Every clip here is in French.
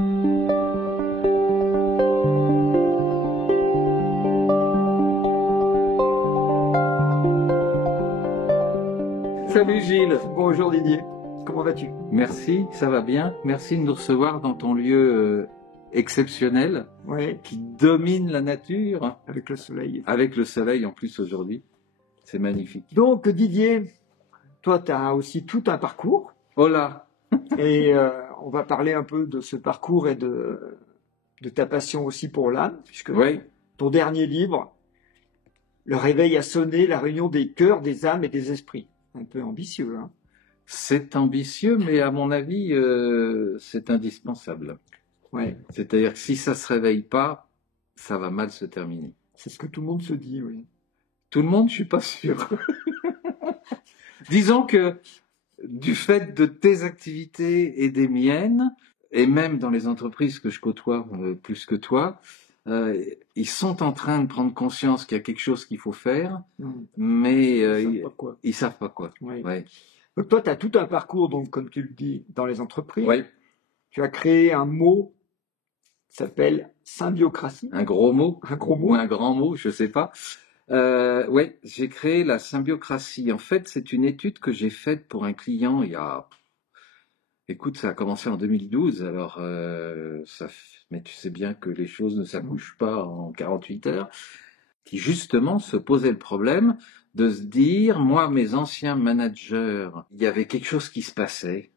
Salut Gilles. Bonjour Didier, comment vas-tu? Merci, ça va bien. Merci de nous recevoir dans ton lieu exceptionnel Oui, qui domine la nature. avec le soleil. Avec le soleil en plus aujourd'hui. C'est magnifique. Donc Didier, toi tu as aussi tout un parcours Oh là, et on va parler un peu de ce parcours et de ta passion aussi pour l'âme, puisque oui, ton dernier livre, Le réveil a sonné, la réunion des cœurs, des âmes et des esprits. Un peu ambitieux, hein? c'est ambitieux, mais à mon avis, c'est indispensable. Ouais, C'est-à-dire que si ça se réveille pas, ça va mal se terminer. c'est ce que tout le monde se dit, oui. Tout le monde, je suis pas sûr. Disons que du fait de tes activités et des miennes, et même dans les entreprises que je côtoie plus que toi, ils sont en train de prendre conscience qu'il y a quelque chose qu'il faut faire, mais Ils savent pas quoi. ils savent pas quoi. Ouais. Ouais. Donc toi, tu as tout un parcours, donc comme tu le dis, dans les entreprises. Ouais. Tu as créé un mot qui s'appelle symbiocratie. Un gros mot Un gros ou mot. un grand mot, je sais pas. Ouais, j'ai créé la symbiocratie. En fait, c'est une étude que j'ai faite pour un client il y a... Écoute, ça a commencé en 2012, alors mais tu sais bien que les choses ne s'accouchent pas en 48 heures, qui justement se posait le problème de se dire, moi, mes anciens managers, il y avait quelque chose qui se passait.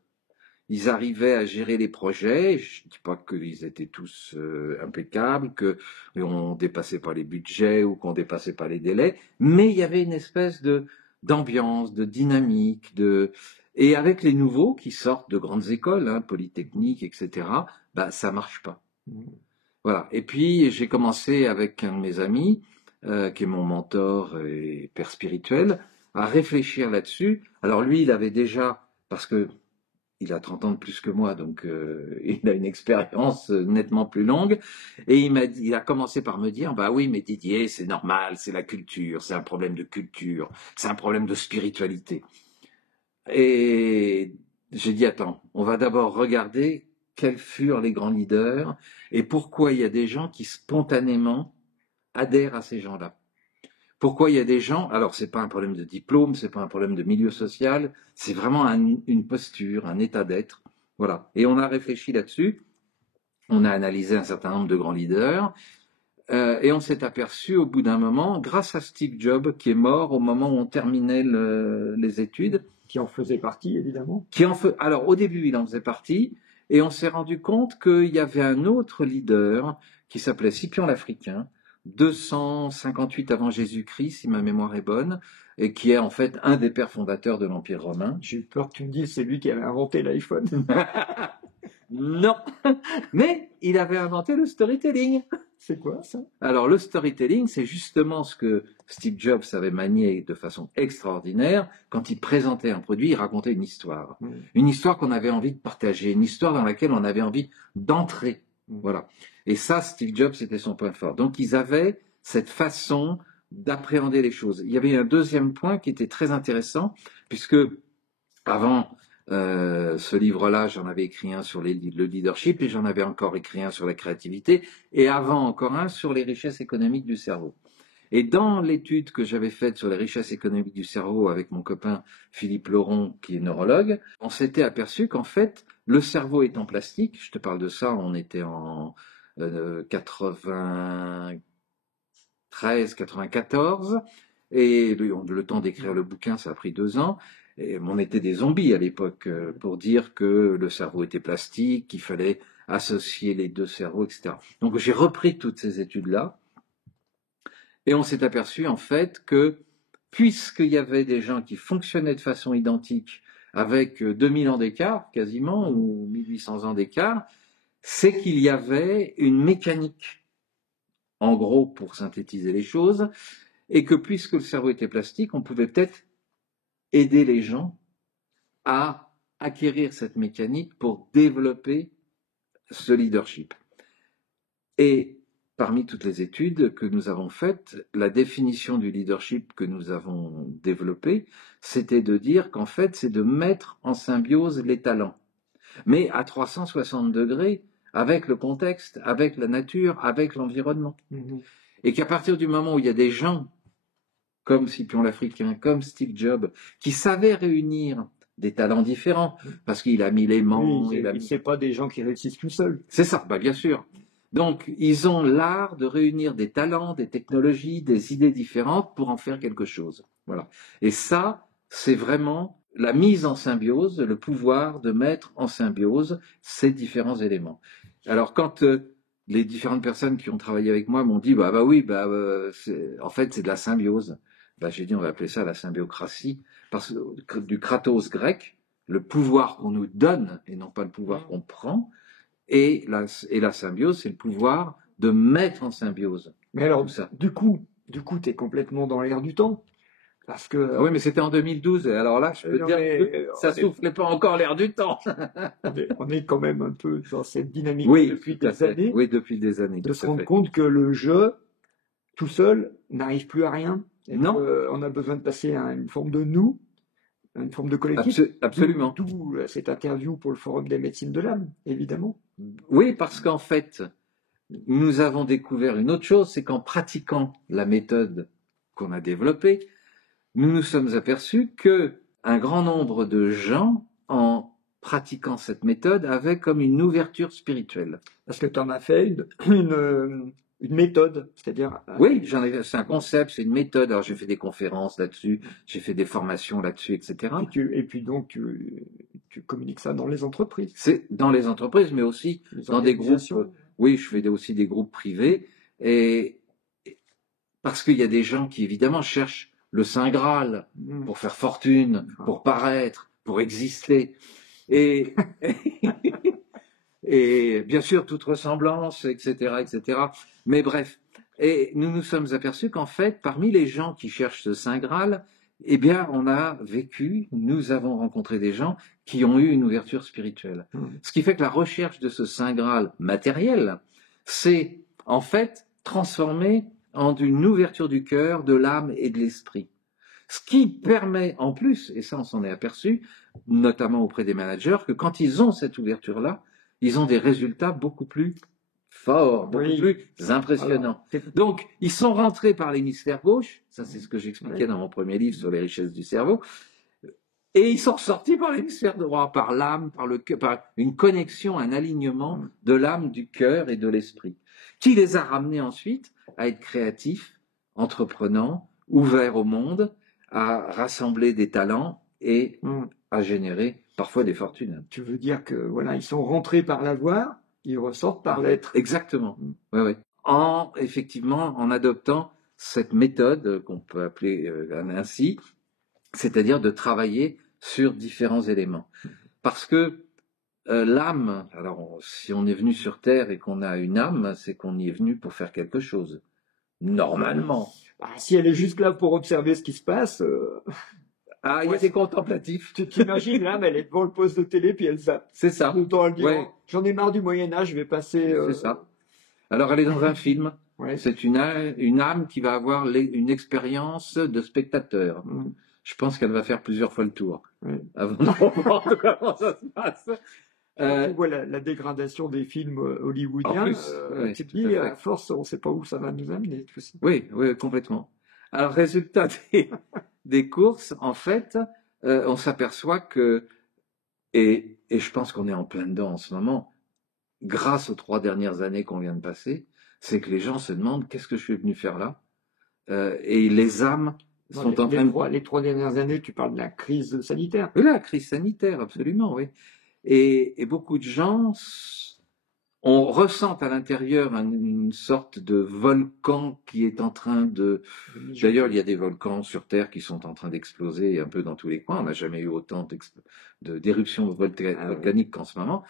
Ils arrivaient à gérer les projets. Je ne dis pas qu'ils étaient tous impeccables, qu'on dépassait pas les budgets ou qu'on dépassait pas les délais, mais il y avait une espèce d'ambiance, de dynamique, et avec les nouveaux qui sortent de grandes écoles, hein, polytechniques, etc., bah ça marche pas. Voilà. Et puis j'ai commencé avec un de mes amis, qui est mon mentor et père spirituel, à réfléchir là-dessus. Alors lui, il avait déjà, parce que il a 30 ans de plus que moi, donc il a une expérience nettement plus longue. Et il a commencé par me dire, bah oui, mais Didier, c'est normal, c'est la culture, c'est un problème de culture, c'est un problème de spiritualité. Et j'ai dit, attends, on va d'abord regarder quels furent les grands leaders et pourquoi il y a des gens qui spontanément adhèrent à ces gens-là. Pourquoi il y a des gens, alors c'est pas un problème de diplôme, c'est pas un problème de milieu social, c'est vraiment une posture, un état d'être. Voilà. Et on a réfléchi là-dessus, on a analysé un certain nombre de grands leaders, et on s'est aperçu au bout d'un moment, grâce à Steve Jobs, qui est mort au moment où on terminait les études. Qui en faisait partie, évidemment. Alors au début, il en faisait partie, et on s'est rendu compte qu'il y avait un autre leader qui s'appelait Scipion l'Africain, 258 avant Jésus-Christ, si ma mémoire est bonne, et qui est en fait un des pères fondateurs de l'Empire romain. J'ai eu peur que tu me dises c'est lui qui avait inventé l'iPhone. Non, mais il avait inventé le storytelling. C'est quoi ça? Alors le storytelling, c'est justement ce que Steve Jobs avait manié de façon extraordinaire. Quand il présentait un produit, il racontait une histoire. Une histoire qu'on avait envie de partager, une histoire dans laquelle on avait envie d'entrer. Voilà. Et ça, Steve Jobs, c'était son point fort. Donc ils avaient cette façon d'appréhender les choses. Il y avait un deuxième point qui était très intéressant, puisque avant ce livre-là, j'en avais écrit un sur le leadership et j'en avais encore écrit un sur la créativité et avant encore un sur les richesses économiques du cerveau. Et dans l'étude que j'avais faite sur les richesses économiques du cerveau avec mon copain Philippe Laurent, qui est neurologue, on s'était aperçu qu'en fait, le cerveau étant plastique, je te parle de ça, on était en 93, 94, et le temps d'écrire le bouquin, ça a pris 2 ans. Et on était des zombies à l'époque pour dire que le cerveau était plastique, qu'il fallait associer les deux cerveaux, etc. Donc j'ai repris toutes ces études-là et on s'est aperçu en fait que puisqu'il y avait des gens qui fonctionnaient de façon identique avec 2000 ans d'écart quasiment ou 1800 ans d'écart, c'est qu'il y avait une mécanique, en gros pour synthétiser les choses, et que puisque le cerveau était plastique, on pouvait peut-être aider les gens à acquérir cette mécanique pour développer ce leadership. Et parmi toutes les études que nous avons faites, la définition du leadership que nous avons développée, c'était de dire qu'en fait, c'est de mettre en symbiose les talents. Mais à 360 degrés, avec le contexte, avec la nature, avec l'environnement. Et qu'à partir du moment où il y a des gens comme Scipion l'Africain, comme Steve Jobs, qui savaient réunir des talents différents, parce qu'il a mis l'aimant. Oui, c'est pas des gens qui réussissent tout seuls. C'est ça, bah bien sûr. Donc, ils ont l'art de réunir des talents, des technologies, des idées différentes pour en faire quelque chose. Voilà. Et ça, c'est vraiment la mise en symbiose, le pouvoir de mettre en symbiose ces différents éléments. Alors, quand les différentes personnes qui ont travaillé avec moi m'ont dit, bah oui, en fait, c'est de la symbiose. Bah, j'ai dit, on va appeler ça la symbiocratie, parce que du kratos grec, le pouvoir qu'on nous donne et non pas le pouvoir qu'on prend. Et la symbiose, c'est le pouvoir de mettre en symbiose. Mais alors, tout ça. du coup, tu es complètement dans l'air du temps. Parce que... Oui, mais c'était en 2012. Et alors là, je peux te dire que ça soufflait pas encore l'air du temps. on est quand même un peu dans cette dynamique depuis des années. Oui, depuis des années. De se rendre compte que le jeu, tout seul, n'arrive plus à rien. Et non. On a besoin de passer à une forme de nous, une forme de collectif. Absolument. D'où cette interview pour le Forum des médecines de l'âme, évidemment. Oui, parce qu'en fait, nous avons découvert une autre chose, c'est qu'en pratiquant la méthode qu'on a développée, nous nous sommes aperçus qu'un grand nombre de gens, en pratiquant cette méthode, avaient comme une ouverture spirituelle. Parce que tu en as fait une méthode, c'est-à-dire... Oui, c'est un concept, c'est une méthode. Alors j'ai fait des conférences là-dessus, j'ai fait des formations là-dessus, etc. Et puis donc tu communiques ça dans les entreprises. C'est dans les entreprises, mais aussi dans des groupes. Oui, je fais aussi des groupes privés. Et parce qu'il y a des gens qui évidemment cherchent le Saint Graal pour faire fortune, pour paraître, pour exister. Et bien sûr, toute ressemblance, etc., etc. Mais bref. Et nous nous sommes aperçus qu'en fait, parmi les gens qui cherchent ce Saint Graal, eh bien, nous avons rencontré des gens qui ont eu une ouverture spirituelle. Ce qui fait que la recherche de ce Saint Graal matériel, c'est en fait transformé en une ouverture du cœur, de l'âme et de l'esprit. Ce qui permet en plus, et ça on s'en est aperçu, notamment auprès des managers, que quand ils ont cette ouverture-là, ils ont des résultats beaucoup plus forts, beaucoup plus impressionnants. Donc, ils sont rentrés par l'hémisphère gauche, ça c'est ce que j'expliquais dans mon premier livre sur les richesses du cerveau, et ils sont sortis par l'hémisphère droit, par l'âme, par une connexion, un alignement de l'âme, du cœur et de l'esprit, qui les a ramenés ensuite à être créatifs, entreprenants, ouverts au monde, à rassembler des talents et à générer parfois des fortunes. Tu veux dire que voilà, ils sont rentrés par l'avoir, ils ressortent par l'être. Exactement. Oui. Effectivement, en adoptant cette méthode qu'on peut appeler ainsi, c'est-à-dire de travailler sur différents éléments. Parce que l'âme, alors si on est venu sur Terre et qu'on a une âme, c'est qu'on y est venu pour faire quelque chose. Normalement. Si elle est juste là pour observer ce qui se passe... il y a des contemplatifs. Tu t'imagines, l'âme, elle est devant le poste de télé, puis elle zappe. C'est ça. Tout le temps, elle dit, j'en ai marre du Moyen-Âge, je vais passer... C'est ça. Alors, elle est dans un film. C'est une âme qui va avoir une expérience de spectateur. Je pense qu'elle va faire plusieurs fois le tour. Avant de comprendre comment ça se passe. Tu vois la dégradation des films hollywoodiens, tu te dis, à force, on ne sait pas où ça va nous amener. Tout ça. Oui, complètement. Alors, résultat des courses, en fait, on s'aperçoit que, et je pense qu'on est en plein dedans en ce moment, grâce aux 3 dernières années qu'on vient de passer, c'est que les gens se demandent qu'est-ce que je suis venu faire là, et les âmes sont en train de... Les 3 dernières années, tu parles de la crise sanitaire. Oui, la crise sanitaire, absolument, oui. Et beaucoup de gens, on ressent à l'intérieur une sorte de volcan qui est en train de... D'ailleurs, il y a des volcans sur Terre qui sont en train d'exploser un peu dans tous les coins. On n'a jamais eu autant d'éruptions volcaniques qu'en ce moment.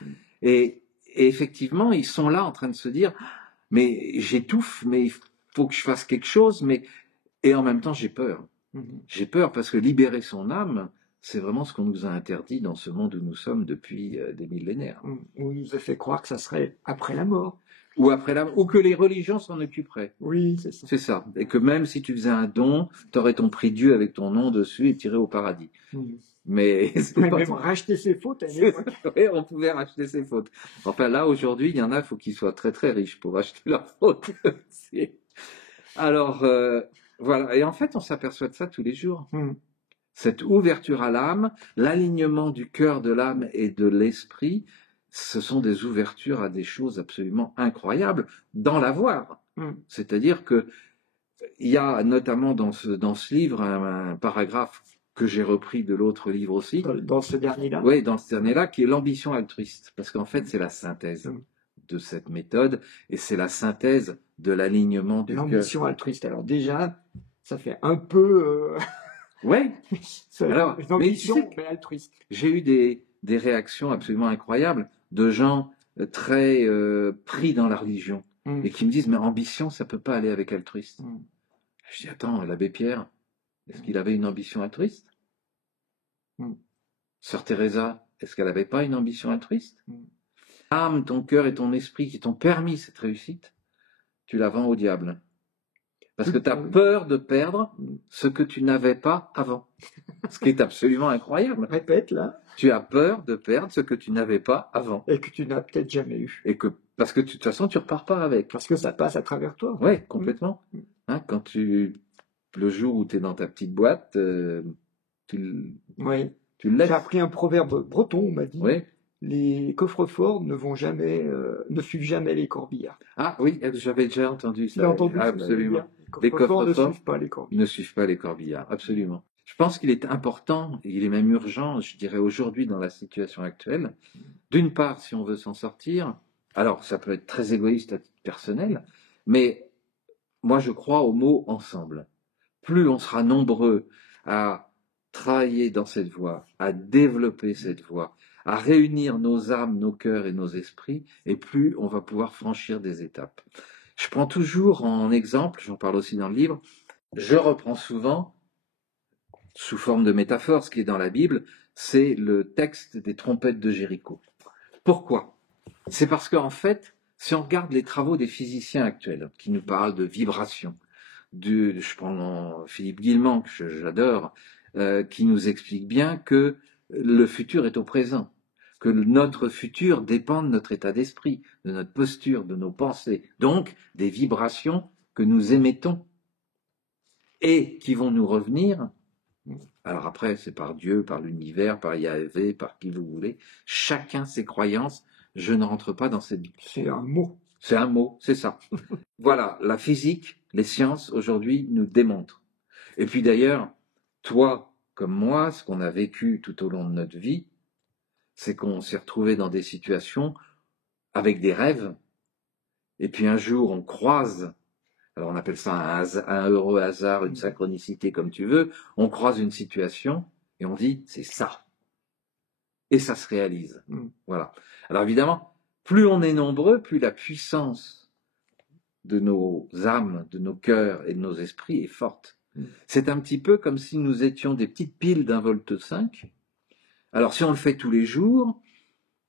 Et effectivement, ils sont là en train de se dire, mais j'étouffe, mais il faut que je fasse quelque chose, et en même temps, j'ai peur. J'ai peur parce que libérer son âme, c'est vraiment ce qu'on nous a interdit dans ce monde où nous sommes depuis des millénaires. On nous a fait croire que ça serait après la mort. Ou que les religions s'en occuperaient. Oui, c'est ça. C'est ça. Et que même si tu faisais un don, tu aurais ton prix Dieu avec ton nom dessus et tiré au paradis. Mais même racheter ses fautes. Oui, on pouvait racheter ses fautes. Enfin là, aujourd'hui, il y en a, il faut qu'ils soient très très riches pour racheter leurs fautes. Alors, voilà. Et en fait, on s'aperçoit de ça tous les jours. Cette ouverture à l'âme, l'alignement du cœur, de l'âme et de l'esprit, ce sont des ouvertures à des choses absolument incroyables dans l'avoir. C'est-à-dire que il y a notamment dans ce livre un paragraphe que j'ai repris de l'autre livre aussi. Dans ce dernier-là? Oui, dans ce dernier-là, qui est l'ambition altruiste. Parce qu'en fait, c'est la synthèse de cette méthode et c'est la synthèse de l'alignement du cœur. L'ambition altruiste. Alors déjà, ça fait un peu... Oui. Alors, une ambition, mais altruiste. J'ai eu des réactions absolument incroyables de gens très pris dans la religion et qui me disent, mais ambition, ça peut pas aller avec altruiste. Je dis, attends, l'abbé Pierre, est-ce qu'il avait une ambition altruiste? Sœur Teresa, est-ce qu'elle n'avait pas une ambition altruiste? L'âme, ton cœur et ton esprit qui t'ont permis cette réussite, tu la vends au diable. Parce que tu as peur de perdre ce que tu n'avais pas avant. Ce qui est absolument incroyable. Répète, là. Tu as peur de perdre ce que tu n'avais pas avant. Et que tu n'as peut-être jamais eu. Parce que de toute façon, tu repars pas avec. Parce que ça passe à travers toi. Oui, complètement. Hein, le jour où tu es dans ta petite boîte, tu le laisses. J'ai appris un proverbe breton, on m'a dit. Oui. Les coffres-forts ne suivent jamais les corbillards. Ah oui, j'avais déjà entendu ça. J'ai entendu absolument. Les coffres-forts ne suivent pas les corbillards. Ne suivent pas les corbillards, absolument. Je pense qu'il est important, et il est même urgent, je dirais aujourd'hui dans la situation actuelle, d'une part, si on veut s'en sortir, alors ça peut être très égoïste à titre personnel, mais moi je crois au mot ensemble. Plus on sera nombreux à travailler dans cette voie, à développer cette voie, à réunir nos âmes, nos cœurs et nos esprits, et plus on va pouvoir franchir des étapes. Je prends toujours en exemple, j'en parle aussi dans le livre, je reprends souvent, sous forme de métaphore, ce qui est dans la Bible, c'est le texte des trompettes de Jéricho. Pourquoi? C'est parce qu'en fait, si on regarde les travaux des physiciens actuels, qui nous parlent de vibrations, je prends Philippe Guillemant, que j'adore, qui nous explique bien que le futur est au présent, que notre futur dépend de notre état d'esprit, de notre posture, de nos pensées, donc des vibrations que nous émettons et qui vont nous revenir. Alors après, c'est par Dieu, par l'univers, par Yahvé, par qui vous voulez. Chacun ses croyances. Je ne rentre pas dans cette... C'est un mot. C'est un mot, c'est ça. Voilà, la physique, les sciences, aujourd'hui, nous démontrent. Et puis d'ailleurs, toi comme moi, ce qu'on a vécu tout au long de notre vie, c'est qu'on s'est retrouvé dans des situations avec des rêves. Et puis un jour, on croise... Alors on appelle ça un heureux hasard, une synchronicité comme tu veux, on croise une situation et on dit c'est ça. Et ça se réalise. Voilà. Alors évidemment, plus on est nombreux, plus la puissance de nos âmes, de nos cœurs et de nos esprits est forte. C'est un petit peu comme si nous étions des petites piles d'un volt 5. Alors si on le fait tous les jours,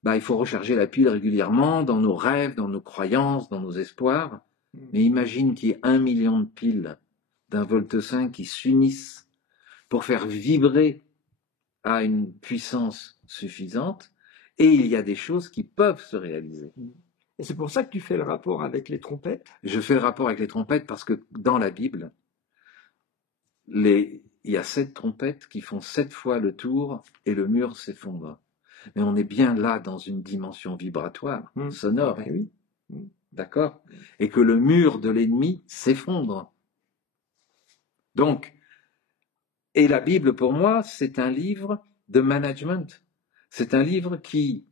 il faut recharger la pile régulièrement dans nos rêves, dans nos croyances, dans nos espoirs. Mais imagine qu'il y ait 1 million de piles d'un volt 5 qui s'unissent pour faire vibrer à une puissance suffisante, et il y a des choses qui peuvent se réaliser. Et c'est pour ça que tu fais le rapport avec les trompettes? Je fais le rapport avec les trompettes parce que dans la Bible, il y a 7 trompettes qui font 7 fois le tour et le mur s'effondre. Mais on est bien là dans une dimension vibratoire, sonore. Oui. D'accord? Et que le mur de l'ennemi s'effondre. Donc, et la Bible pour moi, c'est un livre de management. C'est un livre qui,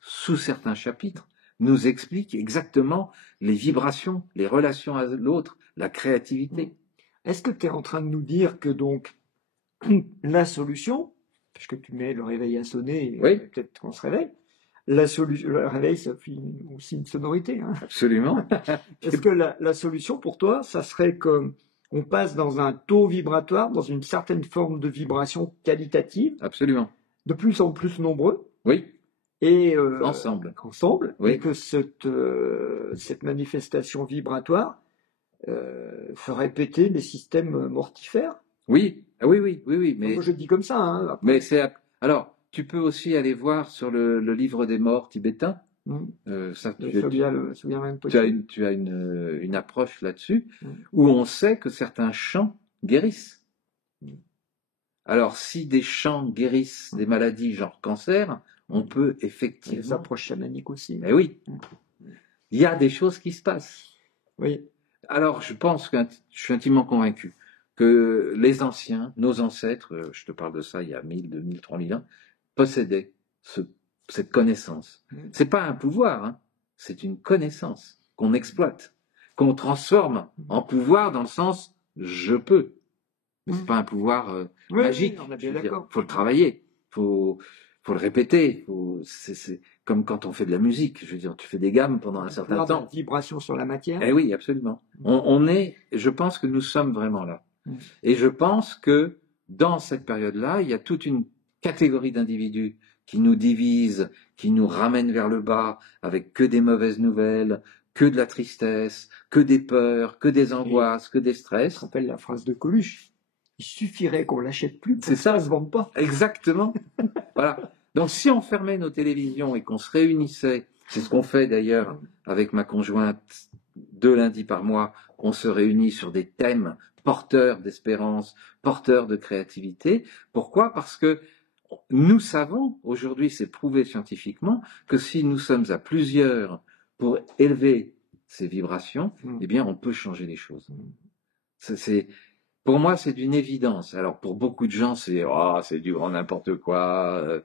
sous certains chapitres, nous explique exactement les vibrations, les relations à l'autre, la créativité. Est-ce que tu es en train de nous dire que donc la solution, parce que tu mets le réveil à sonner, peut-être qu'on se réveille, le réveil, ça fait aussi une sonorité. Hein. Absolument. Est-ce que la solution pour toi, ça serait qu'on passe dans un taux vibratoire, dans une certaine forme de vibration qualitative? Absolument. De plus en plus nombreux. Oui. Et ensemble. Oui. Et que cette manifestation vibratoire ferait péter les systèmes mortifères. Oui. Oui. Mais moi, je dis comme ça. Hein, mais c'est Alors, tu peux aussi aller voir sur le livre des morts tibétain. Ça, tu as une approche là-dessus, où on sait que certains chants guérissent. Alors, si des chants guérissent des maladies genre cancer, on peut effectivement... Les approches chamaniques aussi. Eh oui, il y a des choses qui se passent. Oui. Alors, je suis intimement convaincu que les anciens, nos ancêtres, je te parle de ça il y a 1000, 2000, 3000 ans, possédaient cette connaissance. C'est pas un pouvoir, hein, c'est une connaissance qu'on exploite, qu'on transforme en pouvoir dans le sens je peux. Mais c'est pas un pouvoir magique. Oui, on est bien d'accord. Faut le travailler, faut le répéter. C'est comme quand on fait de la musique. Je veux dire, tu fais des gammes pendant un certain temps. De vibration sur la matière. Eh oui, absolument. Je pense que nous sommes vraiment là. Et je pense que dans cette période-là, il y a toute une catégorie d'individus qui nous divisent, qui nous ramènent vers le bas, avec que des mauvaises nouvelles, que de la tristesse, que des peurs, que des angoisses, que des stress. Je rappelle la phrase de Coluche. Il suffirait qu'on l'achète plus pour que ça ne se vende pas. Exactement. Voilà. Donc si on fermait nos télévisions et qu'on se réunissait, c'est ce qu'on fait d'ailleurs avec ma conjointe 2 lundis par mois, on se réunit sur des thèmes porteurs d'espérance, porteurs de créativité. Pourquoi ? Parce que nous savons, aujourd'hui c'est prouvé scientifiquement, que si nous sommes à plusieurs pour élever ces vibrations, eh bien on peut changer les choses. Pour moi, c'est d'une évidence. Alors, pour beaucoup de gens, c'est du grand n'importe quoi.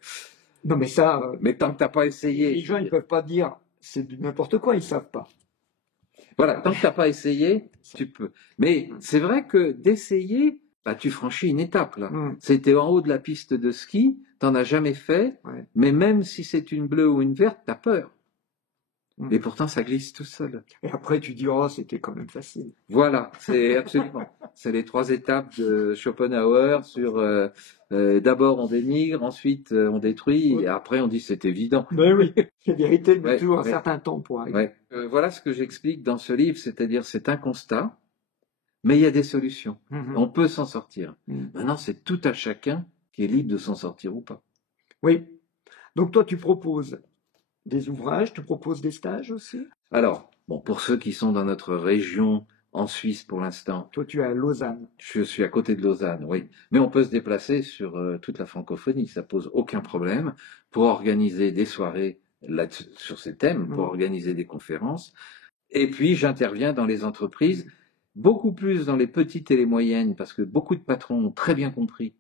Non, mais ça. Mais tant que t'as pas essayé. Les gens, ils peuvent pas dire c'est du n'importe quoi, ils savent pas. Voilà, tant que t'as pas essayé, tu peux. Mais c'est vrai que d'essayer, bah, tu franchis une étape, là. C'était en haut de la piste de ski, t'en as jamais fait, mais même si c'est une bleue ou une verte, t'as peur. Et pourtant, ça glisse tout seul. Et après, tu dis, oh, c'était quand même facile. Voilà, c'est absolument. C'est les 3 étapes de Schopenhauer sur d'abord on dénigre, ensuite on détruit, et après on dit c'est évident. Ben oui, la vérité met toujours un certain temps pour arriver. Voilà ce que j'explique dans ce livre, c'est-à-dire c'est un constat, mais il y a des solutions. On peut s'en sortir. Maintenant, c'est tout à chacun qui est libre de s'en sortir ou pas. Oui. Donc toi, tu proposes des ouvrages, tu proposes des stages aussi? Alors, bon, pour ceux qui sont dans notre région en Suisse pour l'instant. Toi, tu es à Lausanne. Je suis à côté de Lausanne, oui. Mais on peut se déplacer sur toute la francophonie, ça pose aucun problème pour organiser des soirées sur ces thèmes, pour organiser des conférences. Et puis, j'interviens dans les entreprises, beaucoup plus dans les petites et les moyennes, parce que beaucoup de patrons ont très bien compris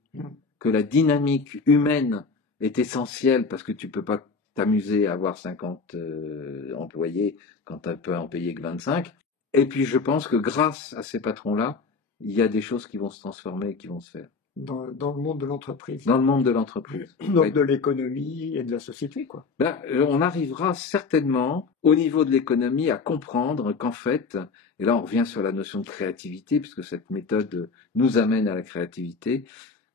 que la dynamique humaine est essentielle, parce que tu peux pas t'amuser à avoir 50 employés quand tu peux en payer que 25. Et puis je pense que grâce à ces patrons-là, il y a des choses qui vont se transformer et qui vont se faire. Dans le monde de l'entreprise. Dans le monde de l'entreprise. Donc de l'économie et de la société, quoi. Ben, on arrivera certainement au niveau de l'économie à comprendre qu'en fait, et là on revient sur la notion de créativité, puisque cette méthode nous amène à la créativité,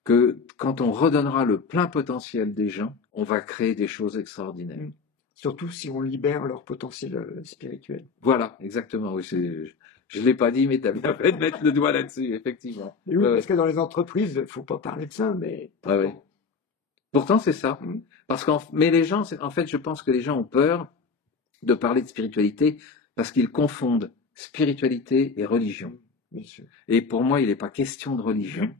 que quand on redonnera le plein potentiel des gens, on va créer des choses extraordinaires. Surtout si on libère leur potentiel spirituel. Voilà, exactement. Oui, je ne l'ai pas dit, mais tu as bien fait de mettre le doigt là-dessus, effectivement. Et oui, parce que dans les entreprises, il ne faut pas parler de ça, mais... Pourtant, c'est ça. Mais les gens, en fait, je pense que les gens ont peur de parler de spiritualité parce qu'ils confondent spiritualité et religion. Bien sûr. Et pour moi, il n'est pas question de religion.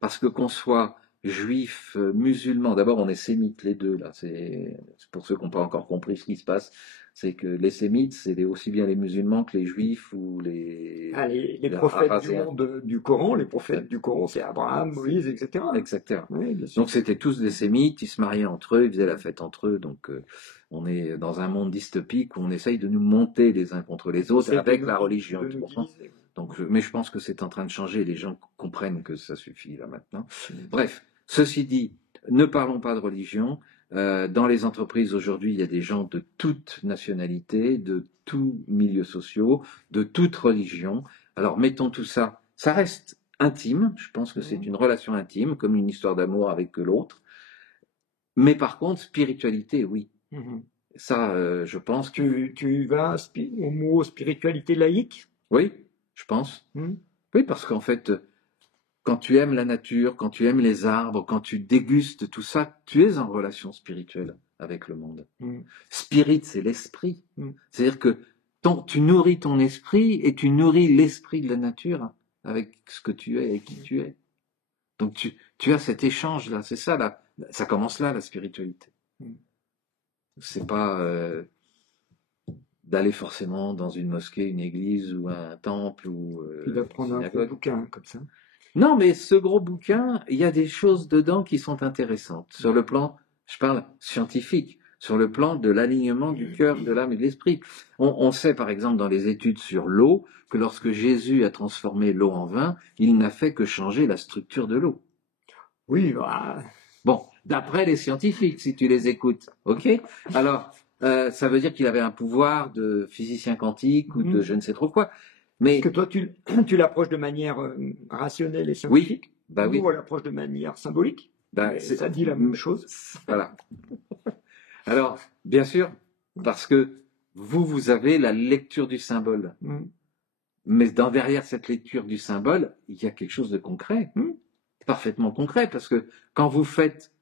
Parce que qu'on soit juif, musulman, d'abord on est sémites les deux, là. C'est pour ceux qui n'ont pas encore compris ce qui se passe, c'est que les sémites, c'est aussi bien les musulmans que les juifs ou les prophètes du monde du Coran, les prophètes du Coran, c'est Abraham, Moïse, etc. Etc. Oui, bien sûr. Donc c'était tous des sémites, ils se mariaient entre eux, ils faisaient la fête entre eux, donc on est dans un monde dystopique où on essaye de nous monter les uns contre les autres avec la religion. Donc, mais je pense que c'est en train de changer, les gens comprennent que ça suffit là maintenant. Bref, ceci dit, ne parlons pas de religion. Dans les entreprises aujourd'hui, il y a des gens de toute nationalité, de tous milieux sociaux, de toute religion. Alors mettons tout ça, ça reste intime, je pense que c'est une relation intime, comme une histoire d'amour avec l'autre. Mais par contre, spiritualité, oui. Ça, je pense que... Tu vas au mot spiritualité laïque? Oui, je pense. Oui, parce qu'en fait, quand tu aimes la nature, quand tu aimes les arbres, quand tu dégustes tout ça, tu es en relation spirituelle avec le monde. Spirit, c'est l'esprit. C'est-à-dire que tu nourris ton esprit et tu nourris l'esprit de la nature avec ce que tu es et qui tu es. Donc tu as cet échange-là, c'est ça, là, ça commence là, la spiritualité. C'est pas d'aller forcément dans une mosquée, une église ou un temple ou puis d'apprendre un gros bouquin comme ça. Non, mais ce gros bouquin, il y a des choses dedans qui sont intéressantes. Sur le plan, je parle scientifique, sur le plan de l'alignement du cœur, de l'âme et de l'esprit. On sait par exemple dans les études sur l'eau que lorsque Jésus a transformé l'eau en vin, il n'a fait que changer la structure de l'eau. Oui, bah... Bon, d'après les scientifiques, si tu les écoutes, ok? Alors, ça veut dire qu'il avait un pouvoir de physicien quantique ou de je ne sais trop quoi. Mais que toi, tu l'approches de manière rationnelle et scientifique. Oui, bah oui. Nous, on l'approche de manière symbolique. Ça dit la même chose. Voilà. Alors, bien sûr, parce que vous avez la lecture du symbole. Mais derrière cette lecture du symbole, il y a quelque chose de concret. Parfaitement concret, parce que quand vous faites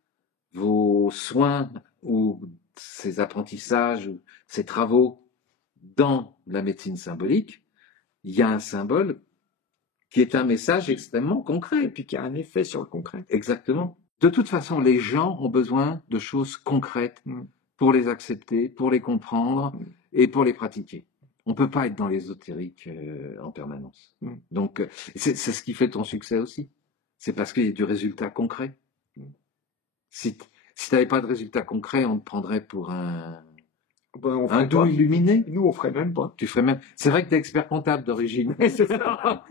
vos soins ou ces apprentissages ou ces travaux dans la médecine symbolique, il y a un symbole qui est un message extrêmement concret. Et puis qui a un effet sur le concret. Exactement. De toute façon, les gens ont besoin de choses concrètes pour les accepter, pour les comprendre et pour les pratiquer. On ne peut pas être dans l'ésotérique en permanence. Donc, c'est ce qui fait ton succès aussi. C'est parce qu'il y a du résultat concret. Si tu n'avais pas de résultat concret, on te prendrait pour un doux illuminé. Nous, on ferait même pas. Tu ferais même. C'est vrai que tu es expert comptable d'origine. C'est ça.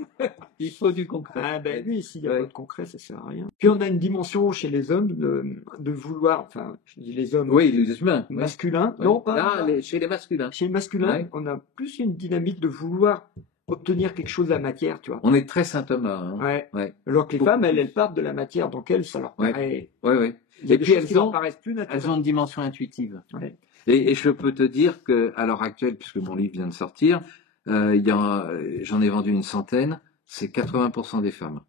Il faut du concret. Ah ben oui, s'il n'y a pas de concret, ça sert à rien. Puis on a une dimension chez les hommes de vouloir, enfin, je dis les hommes. Oui, les humains. Masculins. Oui. Non, pas. Chez les masculins. Chez les masculins, on a plus une dynamique de vouloir obtenir quelque chose de la matière, tu vois. On est très Saint Thomas. Hein. Ouais. Alors que les femmes, elles partent de la matière, donc elles, ça leur paraît. Oui. Et puis elles ont une dimension intuitive. Ouais. Et je peux te dire que à l'heure actuelle, puisque mon livre vient de sortir, j'en ai vendu une centaine, c'est 80% des femmes.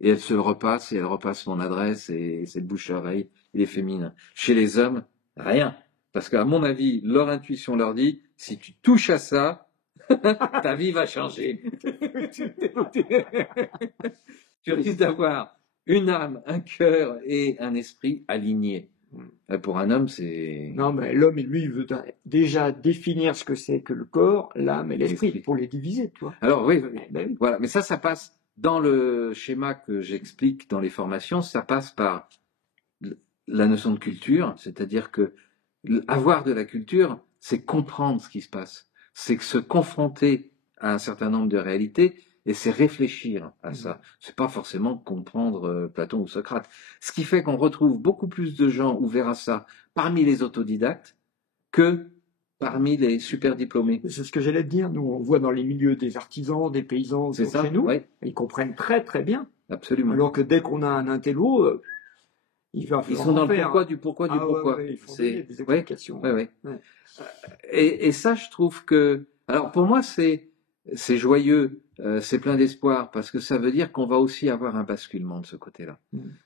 Et elles se le repassent, et elles repassent mon adresse, et c'est de bouche à oreille, il est féminin. Chez les hommes, rien. Parce qu'à mon avis, leur intuition leur dit, si tu touches à ça, ta vie va changer. Tu risques d'avoir une âme, un cœur et un esprit alignés. Pour un homme, c'est... Non, mais l'homme, lui, il veut déjà définir ce que c'est que le corps, l'âme et l'esprit, pour les diviser, tu vois. Alors oui, voilà. Mais ça passe dans le schéma que j'explique dans les formations, ça passe par la notion de culture, c'est-à-dire que avoir de la culture, c'est comprendre ce qui se passe, c'est se confronter à un certain nombre de réalités, et c'est réfléchir à ça. C'est pas forcément comprendre Platon ou Socrate. Ce qui fait qu'on retrouve beaucoup plus de gens ouverts à ça parmi les autodidactes que parmi les super diplômés. C'est ce que j'allais te dire. Nous, on voit dans les milieux des artisans, des paysans, c'est ça, chez nous, ils comprennent très très bien. Absolument. Alors que dès qu'on a un intello, ils sont dans le pourquoi du pourquoi du pourquoi. Ouais, ils font des explications. Ouais. Et ça, je trouve que... Alors pour moi, c'est joyeux, c'est plein d'espoir, parce que ça veut dire qu'on va aussi avoir un basculement de ce côté-là.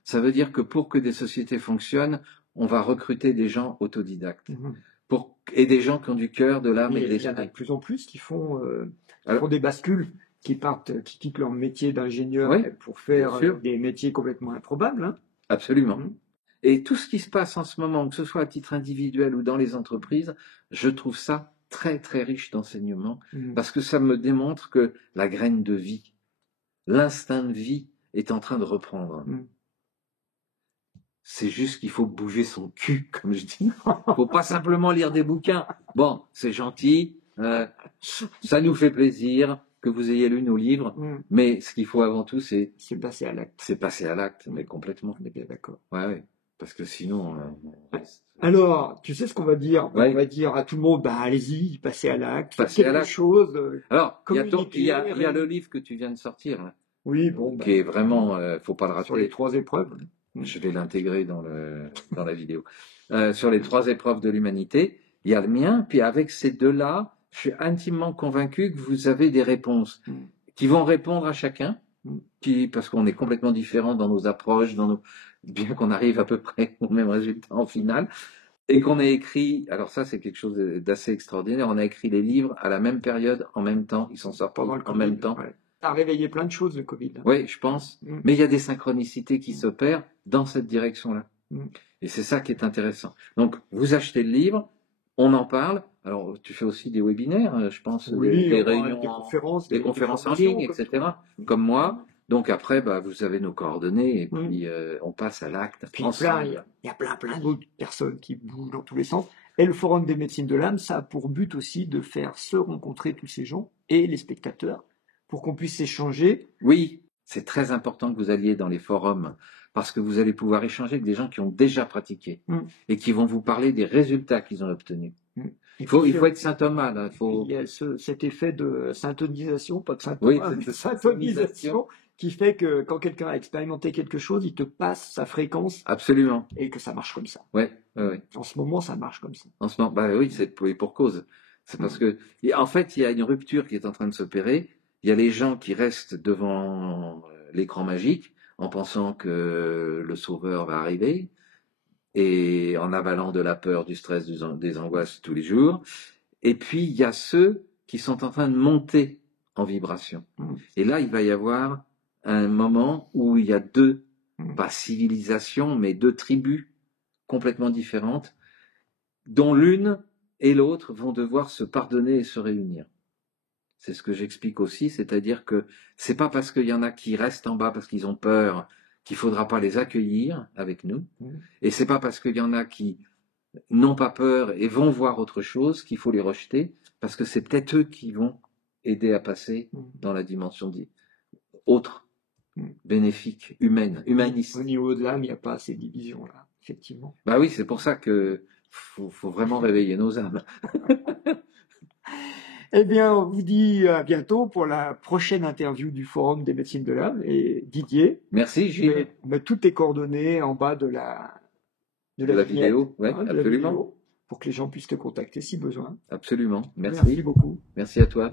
Ça veut dire que pour que des sociétés fonctionnent, on va recruter des gens autodidactes. Et des gens qui ont du cœur, de l'âme et de l'esprit. Il y en a de plus en plus qui font des bascules, qui quittent leur métier d'ingénieur pour faire des métiers complètement improbables. Hein. Absolument. Et tout ce qui se passe en ce moment, que ce soit à titre individuel ou dans les entreprises, je trouve ça très très riche d'enseignement, parce que ça me démontre que la graine de vie, l'instinct de vie est en train de reprendre. C'est juste qu'il faut bouger son cul, comme je dis. Faut pas simplement lire des bouquins. Bon, c'est gentil, ça nous fait plaisir que vous ayez lu nos livres, mais ce qu'il faut avant tout, c'est passer à l'acte. C'est passer à l'acte, mais complètement. On est bien d'accord. Ouais. Parce que sinon... Alors, tu sais ce qu'on va dire? On va dire à tout le monde, allez-y, passez à l'acte, faites quelque chose. Alors, il y a le livre que tu viens de sortir, là, oui, bon, qui est vraiment, faut pas le rater. Sur les 3 épreuves. Je vais l'intégrer dans la vidéo. Sur les 3 épreuves de l'humanité, il y a le mien, puis avec ces deux-là, je suis intimement convaincu que vous avez des réponses qui vont répondre à chacun, parce qu'on est complètement différents dans nos approches, bien qu'on arrive à peu près au même résultat en final, et qu'on a écrit, alors ça c'est quelque chose d'assez extraordinaire, on a écrit les livres à la même période, en même temps, ils sont sortis en même temps. Ouais. Ça a réveillé plein de choses, le Covid. Oui, je pense, mais il y a des synchronicités qui s'opèrent dans cette direction-là. Et c'est ça qui est intéressant. Donc, vous achetez le livre, on en parle. Alors, tu fais aussi des webinaires, je pense, des réunions, des conférences en ligne, etc. Comme moi. Donc après, vous avez nos coordonnées et puis on passe à l'acte. Il y a plein d'autres personnes qui bougent dans tous les sens. Et le Forum des médecines de l'âme, ça a pour but aussi de faire se rencontrer tous ces gens et les spectateurs pour qu'on puisse échanger. Oui, c'est très important que vous alliez dans les forums parce que vous allez pouvoir échanger avec des gens qui ont déjà pratiqué et qui vont vous parler des résultats qu'ils ont obtenus. Il faut être saint Thomas. Là, il y a cet effet de syntonisation, pas de saint Thomas, mais de syntonisation qui fait que quand quelqu'un a expérimenté quelque chose, il te passe sa fréquence. Absolument. Et que ça marche comme ça. Ouais. En ce moment, ça marche comme ça. En ce moment, oui, c'est pour cause. C'est parce que, en fait, il y a une rupture qui est en train de s'opérer. Il y a les gens qui restent devant l'écran magique en pensant que le sauveur va arriver et en avalant de la peur, du stress, des angoisses tous les jours. Et puis, il y a ceux qui sont en train de monter en vibration. Et là, il va y avoir un moment où il y a deux, pas civilisations, mais deux tribus complètement différentes, dont l'une et l'autre vont devoir se pardonner et se réunir. C'est ce que j'explique aussi, c'est-à-dire que c'est pas parce qu'il y en a qui restent en bas parce qu'ils ont peur qu'il faudra pas les accueillir avec nous, et c'est pas parce qu'il y en a qui n'ont pas peur et vont voir autre chose qu'il faut les rejeter, parce que c'est peut-être eux qui vont aider à passer dans la dimension autre, bénéfique, humaniste. Au niveau de l'âme, il n'y a pas ces divisions-là, effectivement. Bah oui, c'est pour ça que faut vraiment réveiller nos âmes. Eh bien, on vous dit à bientôt pour la prochaine interview du Forum des médecines de l'âme. Et Didier, merci Gilles. Mets toutes tes coordonnées en bas de la vidéo, absolument. Pour que les gens puissent te contacter si besoin. Absolument. Merci beaucoup. Merci à toi.